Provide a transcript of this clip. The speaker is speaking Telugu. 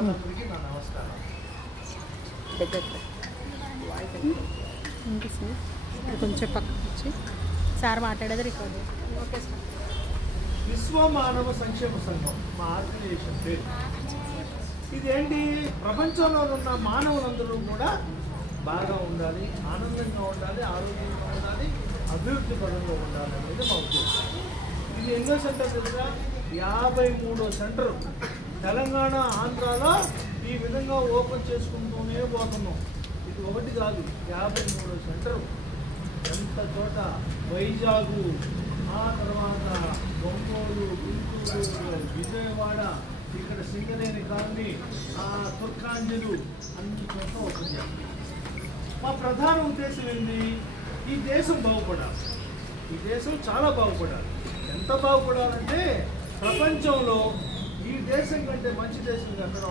వాళ్ళందరికీ నా నమస్కారం. కొంచెం పక్కకు వచ్చి సార్ మాట్లాడేది రికార్డ్. Okay sir. విశ్వ మానవ సంక్షేమ సంఘం మా ఆర్గనైజేషన్ పేరు. ఇదేంటి, ప్రపంచంలో ఉన్న మానవులందరూ కూడా బాగా ఉండాలి, ఆనందంగా ఉండాలి, ఆరోగ్యంగా ఉండాలి, అభివృద్ధి పదంలో ఉండాలి అనేది మా ఉద్దేశం. ఇది ఎన్నో సెంటర్ తెలుసా? 53వ సెంటర్ తెలంగాణ, ఆంధ్రాలో ఈ విధంగా ఓపెన్ చేసుకుంటూనే పోతున్నాం. ఇది ఒకటి కాదు, 53వ సెంటర్. ఎంత చోట వైజాగు, ఆ తర్వాత ఒంగోలు, గుంటూరు, విజయవాడ, ఇక్కడ సింగరేణి కాలనీ, తుర్కాంజలు, అన్ని చోట్ల ఓపెన్ చేస్తాం. మా ప్రధాన ఉద్దేశం ఏంటి? ఈ దేశం బాగుపడాలి, ఈ దేశం చాలా బాగుపడాలి. ఎంత బాగుపడాలంటే ప్రపంచంలో ఈ దేశం కంటే మంచి దేశం ఎక్కడ